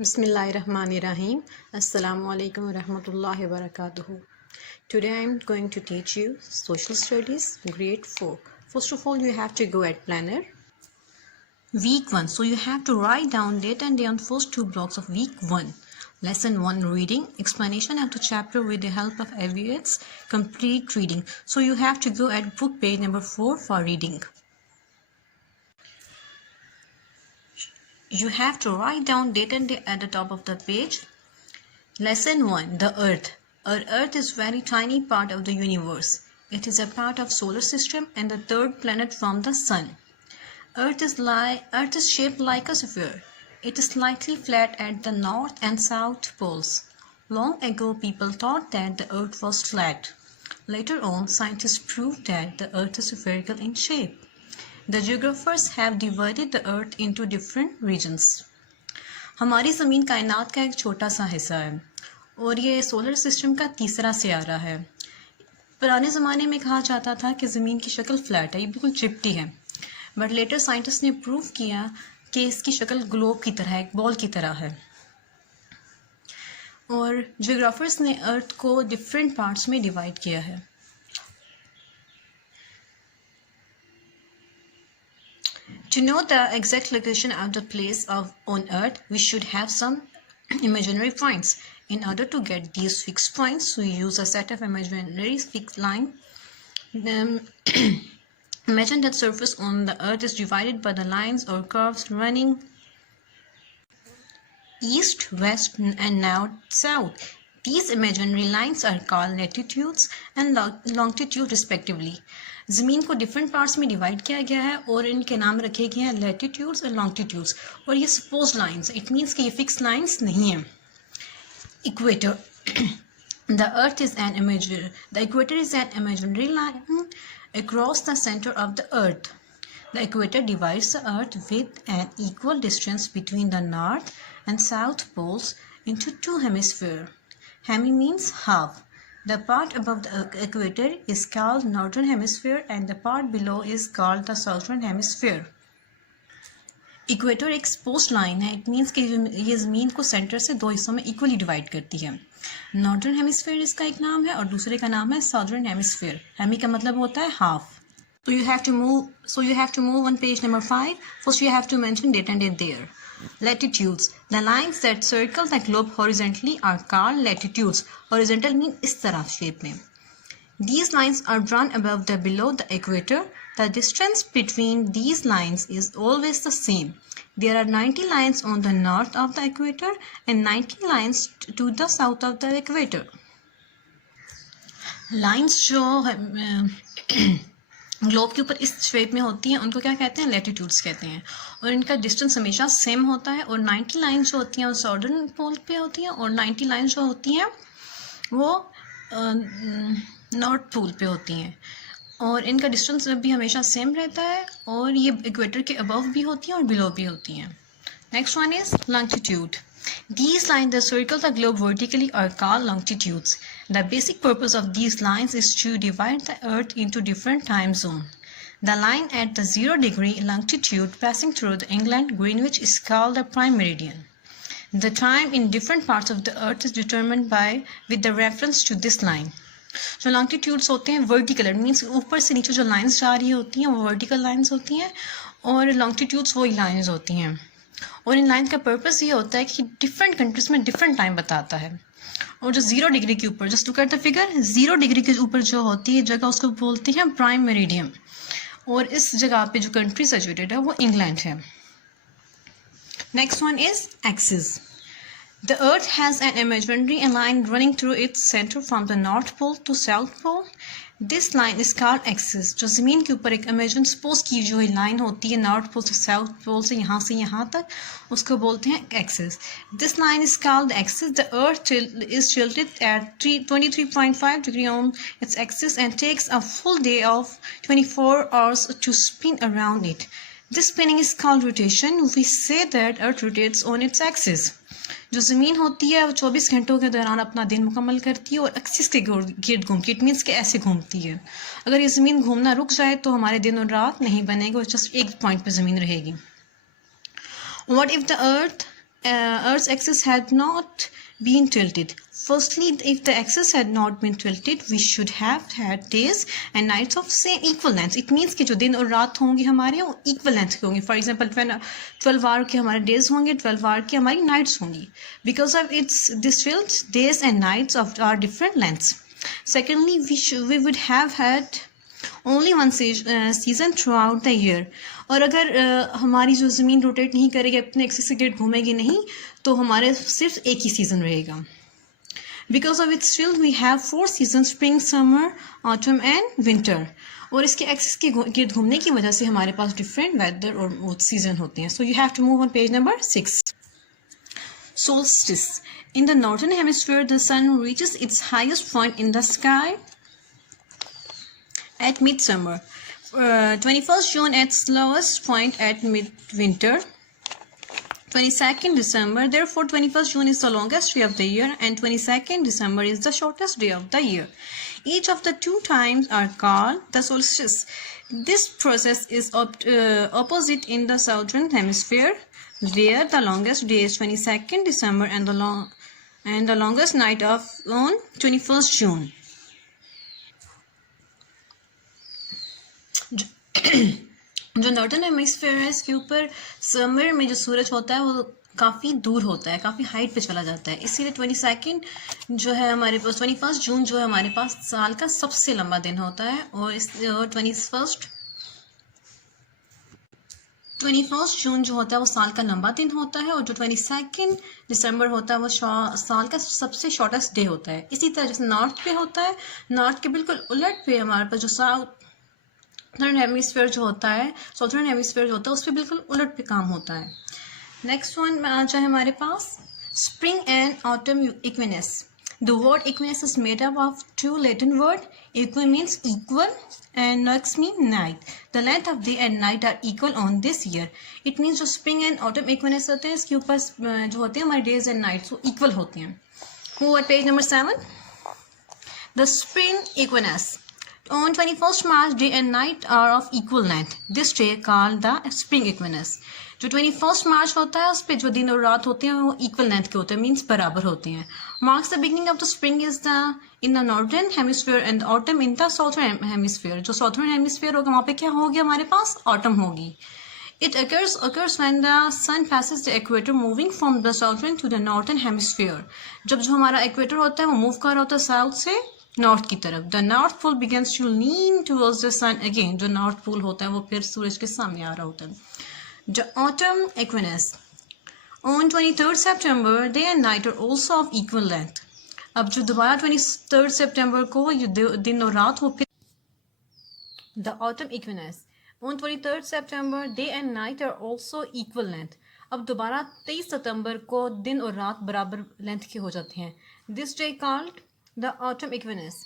Bismillahirrahmanirrahim. Assalamu alaikum wa rahmatullahi wa barakatuhu. Today I am going to teach you Social Studies, Grade 4. First of all, you have to go at Planner. Week 1. So you have to write down date and day on first two blocks of Week 1. Lesson 1 reading, explanation of the chapter with the help of evidence, complete reading. So you have to go at book page number 4 for reading. You have to write down date and day at the top of the page. Lesson 1. The Earth. Our Earth is a very tiny part of the universe. It is a part of solar system and the third planet from the Sun. Earth is shaped like a sphere. It is slightly flat at the north and south poles. Long ago, people thought that the Earth was flat. Later on, scientists proved that the Earth is spherical in shape. The geographers have divided the earth into different regions. हमारी ज़मीन कायनात का एक छोटा सा हिस्सा है और ये सोलर सिस्टम का तीसरा सियारा है। पुराने ज़माने में कहा जाता था कि ज़मीन की शक्ल फ्लैट है, ये बिल्कुल चिपटी है, बट लेटर साइंटिस्ट ने प्रूव किया कि इसकी शक्ल ग्लोब की तरह है, एक बॉल की तरह है। और जियोग्राफर्स ने अर्थ को डिफरेंट पार्ट्स में डिवाइड किया है। To know the exact location of the place on Earth, we should have some imaginary points. In order to get these fixed points, we use a set of imaginary fixed lines. Imagine that surface on the Earth is divided by the lines or curves running east, west, and north, south. These imaginary lines are called latitudes and longitude respectively. ज़मीन को different parts में divide किया गया है और इनके नाम रखे गए हैं लैटिट्यूड्स और लॉन्गिट्यूड्स, और ये सपोज लाइंस, इट मीन्स कि ये फिक्स लाइंस नहीं हैं। Equator. The earth is an imaginary the equator is an imaginary line across the center of the earth. The equator divides the earth with an equal distance between the north and south poles into two hemispheres. Hemi means half. The part above the equator is called northern hemisphere and the part below is called the southern hemisphere. Equator एक post line है, it means कि ये ज़मीन को centre से दो हिस्सों में इक्वली डिवाइड करती है। नॉर्दर्न हेमिस्फीयर इसका एक नाम है और दूसरे का नाम है साउदर्न हेमिस्फीयर। हेमी का मतलब होता है half. So you have to move on page number 5. First you have to mention date and date there. Latitudes. The lines that circle the globe horizontally are called latitudes. Horizontal means इस तरह shape में. These lines are drawn above the below the equator. The distance between these lines is always the same. There are 90 lines on the north of the equator and 90 lines to the south of the equator. Lines जो globe के ऊपर इस shape में होती हैं उनको क्या कहते हैं? लैटिट्यूड्स कहते हैं, और इनका डिस्टेंस हमेशा सेम होता है। और 90 लाइन जो होती हैं वो सॉर्डर्न पोल पे होती हैं और 90 लाइन जो होती हैं वो नॉर्थ पोल पे होती हैं, और इनका डिस्टेंस भी हमेशा सेम रहता है और ये इक्वेटर के अबव भी होती हैं और बिलो भी होती हैं। Next one is longitude. These lines that circle the globe vertically are called longitudes. The basic purpose of these lines is to divide the earth into different time zones. The line at the 0-degree longitude passing through the England Greenwich is called the prime meridian. The time in different parts of the earth is determined with the reference to this line. जो longitudes होते हैं vertical, it means ऊपर से नीचे जो lines जा रही होती हैं वो vertical lines होती हैं, और longitudes वही lines होती हैं। और इन लाइन का पर्पस ये होता है कि डिफरेंट कंट्रीज में डिफरेंट टाइम बताता है। और जो 0 डिग्री के ऊपर, just look at the figure, 0 degree के ऊपर जो होती है जगह उसको बोलती हैं प्राइम मेरिडियन, और इस जगह पे जो कंट्री सिचुएटेड है वो इंग्लैंड है। Next one is axis. The earth has an imaginary line running through its center from the north pole to south pole. This line is called axis. जो ज़मीन के ऊपर एक इमेजिन सपोज की जो लाइन होती है नॉर्थ पोल से साउथ पोल से यहाँ तक, उसको बोलते हैं axis. This line is called the axis. The earth is tilted at 23.5 degree on its axis and takes a full day of 24 hours to spin around it. This spinning is called rotation. We say that earth rotates on its axis. जो ज़मीन होती है वो 24 घंटों के दौरान अपना दिन मुकम्मल करती है और एक्सिस के गिर्द घूमती है, इट मीन्स कि ऐसे घूमती है। अगर ये ज़मीन घूमना रुक जाए तो हमारे दिन और रात नहीं बनेगा, जस्ट एक पॉइंट पे ज़मीन रहेगी। What if the earth Earth's axis had not been tilted. Firstly, if the axis had not been tilted, we should have had days and nights of same equal length. It means कि जो दिन और रात होंगे हमारे वो equal length के होंगे. For example, 12 hour के हमारे days होंगे, 12 hour की हमारी nights होंगी. Because of its this field, days and nights are different lengths. Secondly, we would have had only one season throughout the year. और अगर हमारी जो ज़मीन रोटेट नहीं करेगी, अपने एक्सिस के गेट घूमेगी नहीं, तो हमारे सिर्फ एक ही सीज़न रहेगा. Because of its field we have 4 season, spring, summer, autumn and winter. और इसके एक्सिस के गिर्द घूमने की वजह से हमारे पास डिफरेंट वेदर और सीजन होते हैं. So you have to move on page number 6. Solstice. In the northern hemisphere, the sun reaches its highest point in the sky at midsummer. 21st June at its lowest point at midwinter. 22nd December, therefore 21st June is the longest day of the year and 22nd December is the shortest day of the year. Each of the two times are called the solstice. This process is opposite in the southern hemisphere. There the longest day is 22nd December and the longest night on 21st June. जो northern hemisphere है इसके ऊपर summer में जो सूरज होता है वो काफ़ी दूर होता है, काफ़ी हाइट पे चला जाता है. इसीलिए 22nd जो है हमारे पास, 21st जून जो है हमारे पास साल का सबसे लंबा दिन होता है. और 21st जून जो होता है वो साल का लंबा दिन होता है. और जो 22nd दिसंबर होता है वो साल का सबसे शॉर्टेस्ट डे होता है. इसी तरह जैसे नॉर्थ पे होता है, नॉर्थ के बिल्कुल उलट पे हमारे पास जो साउथर्न हेमिस्फीयर जो होता है, साउथर्न हेमिस्फीयर जो होता है उस पर बिल्कुल उलट पे काम होता है. नेक्स्ट वन में आ जाए हमारे पास spring and autumn equinox. The word equinus is made up of two Latin words. Equi means equal and nox means night. The length of day and night are equal on this year. It means जो spring and autumn equinus होते हैं इसके ऊपर जो होते हैं हमारे days and nights वो equal होते हैं. Move at page number 7. The spring equinus. On 21st March, day and night are of equal length. This day called the spring equinus. जो 21st मार्च होता है उस पर जो दिन और रात होते हैं वो इक्वल लेंथ के होते हैं, मीन्स बराबर होते हैं. Marks the beginning of the spring is the in the northern hemisphere and autumn in the southern hemisphere. जो साउथर्न हेमिस्फीयर होगा वहाँ पे क्या होगी हमारे पास, ऑटम होगी. It occurs when the sun passes the equator moving from the southern to the northern hemisphere. जब जो हमारा इक्वेटर होता है वो मूव कर रहा होता है साउथ से नॉर्थ की तरफ. The north pole begins to lean towards the sun again. जो नॉर्थ पोल होता है वो फिर सूरज के सामने आ रहा होता है. The autumn equinus. On 23rd September, day and night are also of equal length. अब जो दोबारा 23rd September को ये दिन और रात हो फिर the autumn equinus. On 23rd September, day and night are also equal length. अब दोबारा 23 सितंबर को दिन और रात बराबर लेंथ के हो जाते हैं. This day called the autumn equinus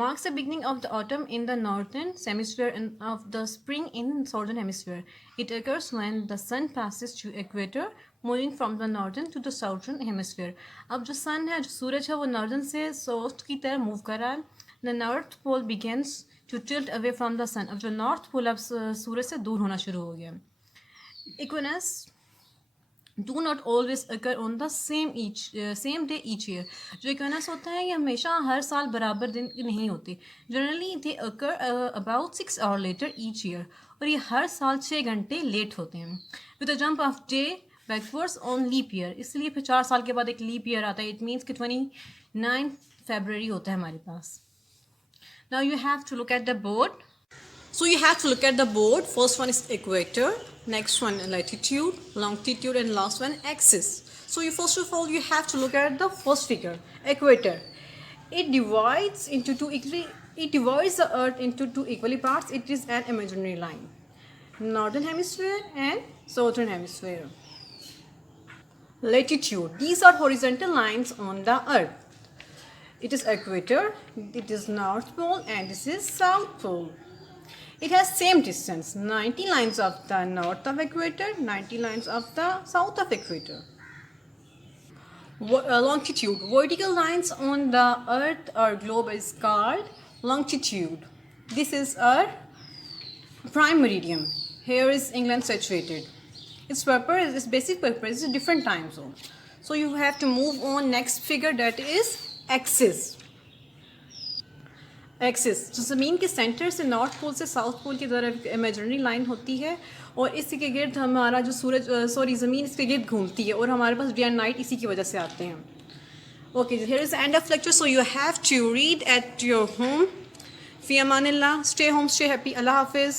marks the beginning of the autumn in the northern hemisphere and of the spring in the southern hemisphere. It occurs when the sun passes to equator, moving from the northern to the southern hemisphere. अब जो sun है, जो सूरज है वो northern से south की तरफ move कर रहा है. The north pole begins to tilt away from the sun. अब जो north pole अब सूरज से दूर होना शुरू हो गया. Equinus do not always occur on the same day each year. जो इक्विनस होता है ये हमेशा हर साल बराबर दिन नहीं होते. Generally they occur about 6 hours later each year. और ये हर साल 6 घंटे लेट होते हैं. With a jump of day backwards on leap year. इसलिए फिर 4 साल के बाद एक leap year आता है. It means कि 29 February होता है हमारे पास. Now you have to look at the board. So you have to look at the board. First one is equator, next one latitude, longitude, and last one axis. So you first of all you have to look at the first figure, equator. It divides the earth into two equally parts. It is an imaginary line. Northern hemisphere and southern hemisphere. Latitude. These are horizontal lines on the earth. It is equator, it is north pole, and this is south pole. It has same distance, 90 lines of the north of equator, 90 lines of the south of equator. Longitude. Vertical lines on the earth or globe is called longitude. This is our prime meridian. Here is England situated. its purpose, its basic purpose is a different time zone. So you have to move on next figure, that is axis. Axis जो ज़मीन के centre से north pole से south pole की तरफ imaginary line होती है और इसी के गिर्द हमारा जो ज़मीन इसके गिर्द घूमती है और हमारे पास डे एंड नाइट इसी की वजह से आते हैं. Okay, here is the end of lecture. So you have to read at your home. फ़ी अमानिल्लाह. Stay home, stay happy. अल्लाह हाफिज़.